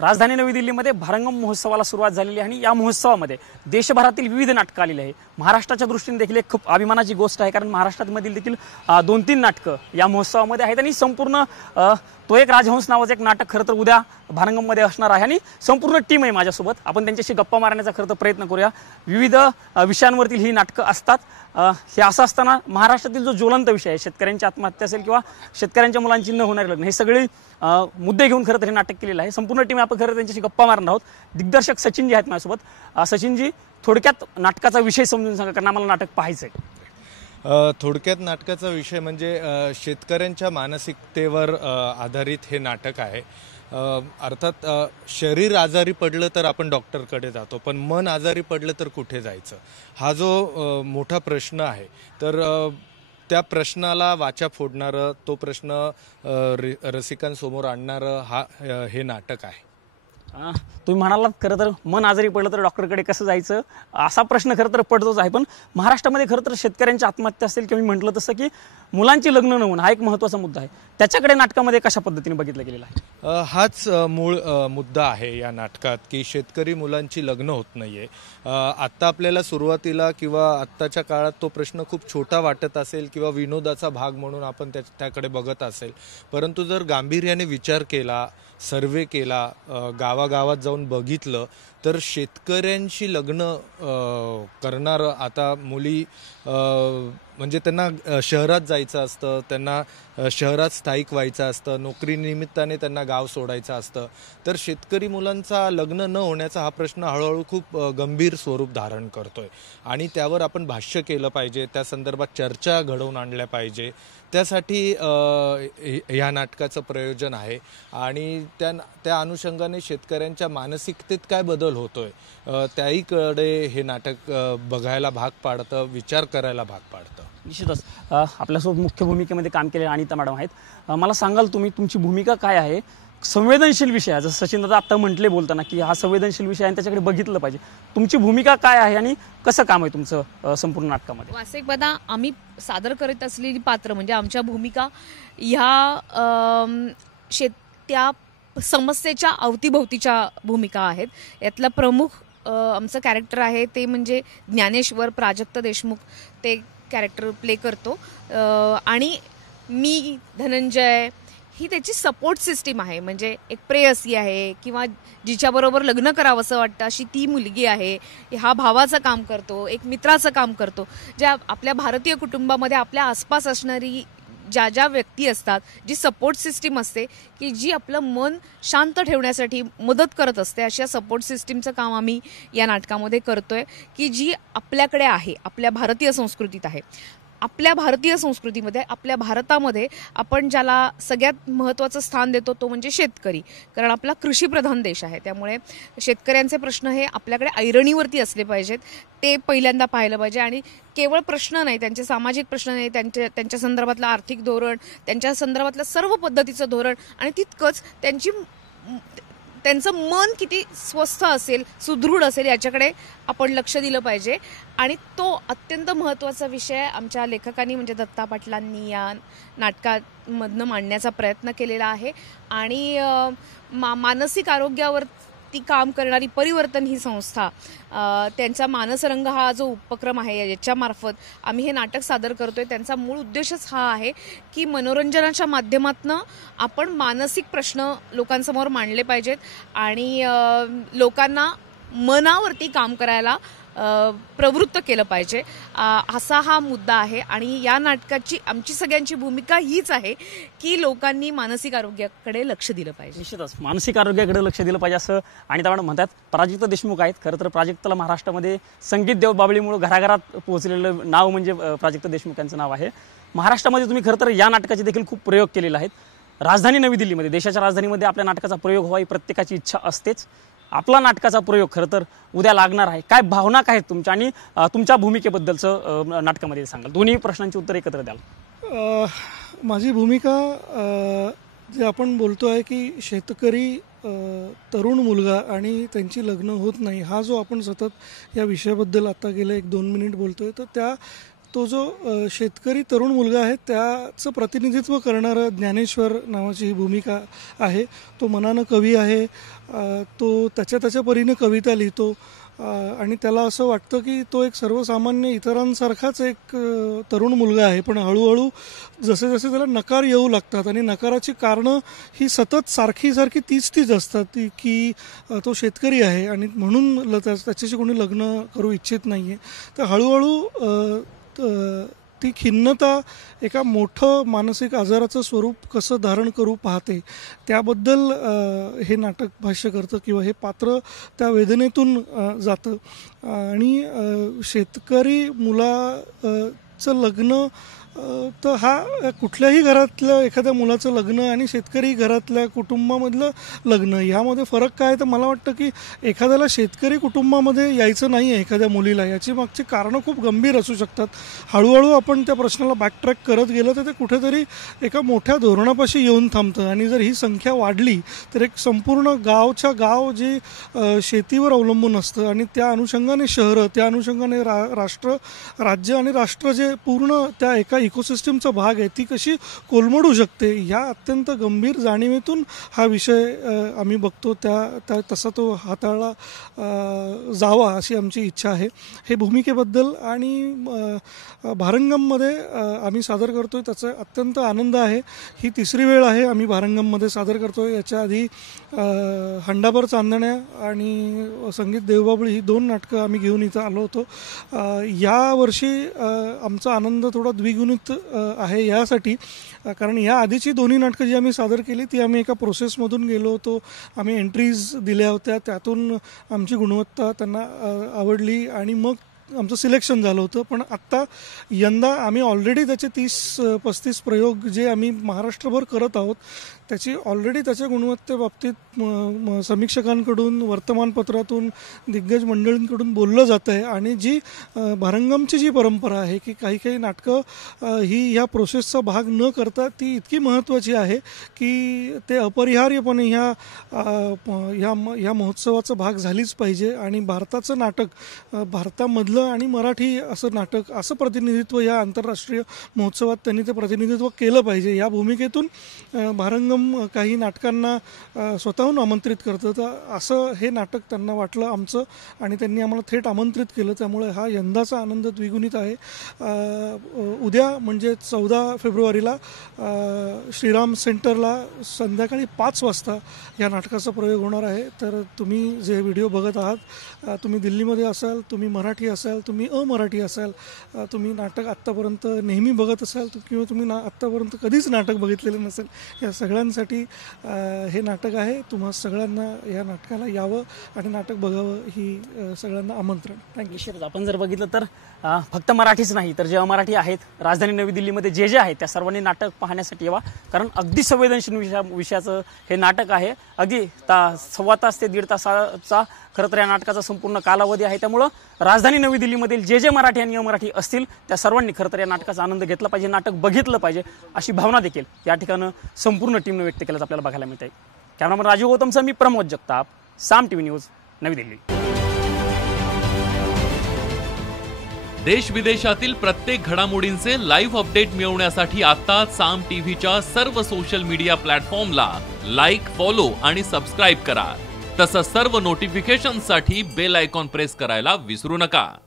राजधानी नवी दिल्लीमध्ये भारंगम महोत्सवाला सुरुवात झालेली आहे आणि या महोत्सवामध्ये देशभरातील विविध नाटकं आलेली आहे। महाराष्ट्राच्या दृष्टीने देखील एक खूप अभिमानाची गोष्ट आहे, कारण महाराष्ट्रामधील देखील 2-3 नाटकं या महोत्सवामध्ये आहेत आणि संपूर्ण तो एक राजहंस नावाचं एक नाटक खरं तर उद्या भारंगममध्ये असणार आहे आणि संपूर्ण टीम आहे माझ्यासोबत। आपण त्यांच्याशी गप्पा मारण्याचा खरं तर प्रयत्न करूया। विविध विषयांवरती ही नाटकं असतात। हे असं असताना महाराष्ट्रातील जो ज्वलंत विषय आहे, शेतकऱ्यांची आत्महत्या असेल किंवा शेतकऱ्यांच्या मुलांची न होणारे लग्न, हे सगळे मुद्दे घेऊन खरं तर हे नाटक केलेलं आहे। संपूर्ण टीम आपण खरं त्यांच्याशी गप्पा मारणार आहोत। दिग्दर्शक सचिनजी आहेत माझ्यासोबत। सचिनजी, थोडक्यात नाटकाचा विषय समजून सांगा, कारण आम्हाला नाटक पाहायचं आहे। थोडक्यात नाटकाचा विषय म्हणजे शेतकऱ्यांच्या मानसिकतेवर आधारित हे नाटक आहे। अर्थात शरीर आजारी पडलं तर आपण डॉक्टरकडे जातो, पण मन आजारी पडलं तर कुठे जायचं, हा जो मोठा प्रश्न आहे। तर त्या प्रश्नाला वाचा फोडणारं, तो प्रश्न रसिकांसमोर आणणारं हे नाटक आहे। तुम्ही म्हणालात खरं तर मन आजारी पडलं तर डॉक्टरकडे कसं जायचं, असा प्रश्न खरं तर पडतोच आहे। पण महाराष्ट्रामध्ये खरं तर शेतकऱ्यांची आत्महत्या असेल किंवा मी म्हटलं तसं की मुलांची लग्न न होणं, हा एक महत्त्वाचा मुद्दा आहे। त्याच्याकडे नाटकामध्ये कशा पद्धतीने बघितलं गेलेलं आहे? हाच मूळ मुद्दा आहे या नाटकात, की शेतकरी मुलांची लग्न होत नाहीये। आत्ता आपल्याला सुरुवातीला किंवा आत्ताच्या काळात तो प्रश्न खूप छोटा वाटत असेल किंवा विनोदाचा भाग म्हणून आपण त्याकडे बघत असेल, परंतु जर गांभीर्याने विचार केला, सर्वे केला, गावागावात जाऊन बघितलं, तर शेतकऱ्यांशी लग्न करणारं आता मुली म्हणजे त्यांना शहरात जायचं असतं, त्यांना शहरात स्थायिक व्हायचं असतं, नोकरीनिमित्ताने त्यांना गाव सोडायचं असतं। तर शेतकरी मुलांचा लग्न न होण्याचा हा प्रश्न हळूहळू खूप गंभीर स्वरूप धारण करतोय आणि त्यावर आपण भाष्य केलं पाहिजे, त्या संदर्भात चर्चा घडवून आणल्या पाहिजे। त्यासाठी ह्या नाटकाचं प्रयोजन आहे आणि त्या अनुषंगाने शेतकऱ्यांच्या मानसिकतेत काय बदल होतोय त्याहीकडे हे नाटक बघायला भाग पाडतं, विचार करायला भाग पाडतं। निश्चितच आपल्यासोबत मुख्य भूमिकेमध्ये काम केलेले अनिता मॅडम आहेत। मला सांगाल तुम्ही, तुमची भूमिका काय आहे? संवेदनशील विषय आहे, जसं सचिन दादा आता म्हटले बोलताना की हा संवेदनशील विषय आहे, त्याच्याकडे बघितलं पाहिजे। तुमची भूमिका काय आहे आणि कसं काम आहे तुमचं संपूर्ण नाटकामध्ये? वास्तविक बघा, आम्ही सादर करीत असलेली पात्र म्हणजे आमच्या भूमिका ह्या त्या समस्येच्या अवतीभोवतीच्या भूमिका आहेत। यातला प्रमुख आमचं कॅरेक्टर आहे ते म्हणजे ज्ञानेश्वर प्राजक्त देशमुख, ते कॅरेक्टर प्ले करतो आणि मी धनंजय ही त्याची सपोर्ट सिस्टीम आहे। म्हणजे एक प्रेयसी आहे किंवा जिच्याबरोबर लग्न करावं असं वाटतं अशी ती मुलगी आहे, हा भावाचं काम करतो, एक मित्राचं काम करतो। ज्या आपल्या भारतीय कुटुंबामध्ये आपल्या आसपास असणारी ज्या व्यक्ती असतात, जी सपोर्ट सिस्टीम असते की जी आपलं मन शांत ठेवण्यासाठी मदत करत असते, अशा सपोर्ट सिस्टीमचं काम आम्ही या नाटकामध्ये करतोय, की जी आपल्याकडे आहे, आपल्या भारतीय संस्कृतीत आहे। आपल्या भारतीय संस्कृतीमध्ये, आपल्या भारतामध्ये आपण ज्याला सगळ्यात महत्त्वाचं स्थान देतो तो म्हणजे शेतकरी, कारण आपला कृषीप्रधान देश आहे। त्यामुळे शेतकऱ्यांचे प्रश्न हे आपल्याकडे ऐरणीवरती असले पाहिजेत, ते पहिल्यांदा पाहिलं पाहिजे। आणि केवळ प्रश्न नाही, त्यांचे सामाजिक प्रश्न नाही, त्यांच्या संदर्भातलं आर्थिक धोरण, त्यांच्या संदर्भातलं सर्व पद्धतीचं धोरण आणि तितकंच त्यांचं मन किती स्वस्थ असेल, सुदृढ असेल, याच्याकडे आपण लक्ष दिलं पाहिजे। आणि तो अत्यंत महत्त्वाचा विषय आमच्या लेखकांनी म्हणजे दत्ता पाटलांनी या नाटकामधनं मांडण्याचा प्रयत्न केलेला आहे। आणि मानसिक आरोग्यावर ती काम करणारी परिवर्तन ही संस्था, त्यांचा मानसरंग हा जो उपक्रम आहे, याच्यामार्फत आम्ही हे नाटक सादर करतोय। त्यांचा मूळ उद्देशच हा आहे की मनोरंजनाच्या माध्यमातून आपण मानसिक प्रश्न लोकांसमोर मांडले पाहिजेत आणि लोकांना मनावरती काम करायला प्रवृत्त केलं पाहिजे, असा हा मुद्दा आहे। आणि या नाटकाची आमची सगळ्यांची भूमिका हीच आहे की लोकांनी मानसिक आरोग्याकडे लक्ष दिलं पाहिजे। निश्चितच मानसिक आरोग्याकडे लक्ष दिलं पाहिजे असं अनिता मॅडम म्हणतात। प्राजक्त देशमुख आहेत। खरं तर प्राजक्ताला महाराष्ट्रामध्ये संगीत देवबाभळीमुळे घराघरात पोहोचलेलं नाव म्हणजे प्राजक्त देशमुख यांचं नाव आहे। महाराष्ट्रामध्ये तुम्ही खरं तर या नाटकाचे देखील खूप प्रयोग केलेले आहेत। राजधानी नवी दिल्लीमध्ये, देशाच्या राजधानीमध्ये आपल्या नाटकाचा प्रयोग व्हावा ही प्रत्येकाची इच्छा असतेच। आपला नाटकाचा प्रयोग खरं तर उद्या लागणार आहे, काय भावना काय आहेत तुमच्या आणि तुमच्या भूमिकेबद्दलचं नाटकामध्ये सांगाल? दोन्ही प्रश्नांची उत्तर एकत्र द्याल। माझी भूमिका जे आपण बोलतो आहे की शेतकरी तरुण मुलगा आणि त्यांची लग्न होत नाही, हा जो आपण सतत या विषयाबद्दल आता गेले 1-2 मिनिट बोलतोय, तर तो जो शेतकरी तरुण मुलगा आहे त्याचं प्रतिनिधित्व करणारं ज्ञानेश्वर नावाची ही भूमिका आहे. तो मनानं कवी आहे, तो त्याच्या परीने कविता लिहितो आणि त्याला असं वाटतं की तो एक सर्वसामान्य इतरांसारखाच एक तरुण मुलगा आहे. पण हळूहळू जसे जसे त्याला नकार येऊ लागतात आणि नकाराची कारणं ही सतत सारखी तीच असतात की तो शेतकरी आहे आणि म्हणून त्याच्याशी कोणी लग्न करू इच्छित नाही आहे. तर हळूहळू ती खिन्नता एका मोठं मानसिक आजाराचं स्वरूप कसं धारण करू पाहते त्याबद्दल हे नाटक भाष्य करतं किंवा हे पात्र त्या वेदनेतून जातं. आणि शेतकरी मुलाचं लग्न तर हा कुठल्याही घरातल्या एखाद्या मुलाचं लग्न आणि शेतकरी घरातल्या कुटुंबामधलं लग्न यामध्ये फरक काय, तर मला वाटतं की एखाद्याला शेतकरी कुटुंबामध्ये यायचं नाही आहे एखाद्या मुलीला, याची मागची कारणं खूप गंभीर असू शकतात. हळूहळू आपण त्या प्रश्नाला बॅकट्रॅक करत गेलं तर ते कुठेतरी एका मोठ्या धोरणापाशी येऊन थांबतं. आणि जर ही संख्या वाढली तर एक संपूर्ण गाव जे शेतीवर अवलंबून असतं आणि त्या अनुषंगाने शहरं, त्या अनुषंगाने राष्ट्र, राज्य आणि राष्ट्र जे पूर्ण त्या एका इकोसिस्टमचा भाग आहे ती कशी कोलमडू शकते, या अत्यंत गंभीर जाणीवेतून हा विषय आम्ही बघतो. तसा तो हाताळला जावा अशी आमची इच्छा आहे. हे भूमिकेबद्दल आणि भारंगममध्ये आम्ही सादर करतोय त्याचा अत्यंत आनंद आहे. ही तिसरी वेळ आहे आम्ही भारंगममध्ये सादर करतोय. याच्या आधी हंडाभर चांदण्या आणि संगीत देवबाबळी ही 2 नाटकं आम्ही घेऊन इथं आलो होतो. यावर्षी आमचा आनंद थोडा द्विगुणित आहे यासाठी, कारण या आधीची 2 नाटकं जी आम्ही सादर केली ती आम्ही एका प्रोसेसमधून गेलो होतो. आम्ही एंट्रीज दिल्या होत्या, त्यातून आमची गुणवत्ता त्यांना आवडली आणि मग आमचं सिलेक्शन झालं होतं. पण आत्ता यंदा आम्ही ऑलरेडी त्याचे 30-35 प्रयोग जे आम्ही महाराष्ट्रभर करत आहोत त्याची ऑलरेडी त्याच्या गुणवत्तेबाबतीत समीक्षकांकडून, वर्तमानपत्रातून, दिग्गज मंडळींकडून बोललं जातं आहे. आणि जी भारंगमची जी परंपरा आहे की काही नाटकं ही ह्या प्रोसेसचा भाग न करता ती इतकी महत्त्वाची आहे की ते अपरिहार्यपणे ह्या महोत्सवाचा भाग झालीच पाहिजे. आणि भारताचं नाटक, भारतामधलं आणि मराठी असं नाटक, असं प्रतिनिधित्व या आंतरराष्ट्रीय महोत्सवात त्यांनी ते प्रतिनिधित्व केलं पाहिजे. या भूमिकेतून भारंगम काही नाटकांना स्वतःहून आमंत्रित करतं. तर असं हे नाटक त्यांना वाटलं आमचं आणि त्यांनी आम्हाला थेट आमंत्रित केलं. त्यामुळे हा यंदाचा आनंद द्विगुणित आहे. उद्या म्हणजे 14 फेब्रुवारीला श्रीराम सेंटरला संध्याकाळी 5 वाजता या नाटकाचा प्रयोग होणार आहे. तर तुम्ही जे व्हिडिओ बघत आहात, तुम्ही दिल्लीमध्ये असाल, तुम्ही मराठी असाल, तुम्ही अमराठी असाल, तुम्ही नाटक आत्तापर्यंत नेहमी बघत असाल किंवा तुम्ही आत्तापर्यंत कधीच नाटक बघितलेलं नसेल, या सगळ्यांसाठी हे नाटक आहे. तुम्हा सगळ्यांना या नाटकाला यावं आणि नाटक बघावं ही सगळ्यांना आमंत्रण. थँक्यू. आपण जर बघितलं तर फक्त मराठीच नाही तर जे अमराठी आहेत राजधानी नवी दिल्लीमध्ये जे आहेत त्या सर्वांनी नाटक पाहण्यासाठी यावा, कारण अगदी संवेदनशील विषयाचं हे नाटक आहे. अगदी 1.25 तास ते 1.5 तासाचा खरं तर या नाटकाचा संपूर्ण कालावधी आहे. त्यामुळं राजधानी नवी दिल्लीमधील जे मराठी आणि अमराठी असतील त्या सर्वांनी खरं तर या नाटकाचा आनंद घेतला पाहिजे, नाटक बघितलं पाहिजे अशी भावना देखील या ठिकाणी संपूर्ण टीमने व्यक्त केल्याचं आपल्याला बघायला मिळत आहे. कॅमेरामन राजीव गौतमचा मी प्रमोद जगताप, साम टीव्ही न्यूज, नवी दिल्ली. देश विदेशातील प्रत्येक घडामोडींचे लाईव्ह अपडेट मिळवण्यासाठी आता साम टीव्हीच्या सर्व सोशल मीडिया प्लॅटफॉर्मला लाईक, फॉलो आणि सबस्क्राईब करा. तसंच सर्व नोटिफिकेशनसाठी बेल आयकॉन प्रेस करायला विसरू नका.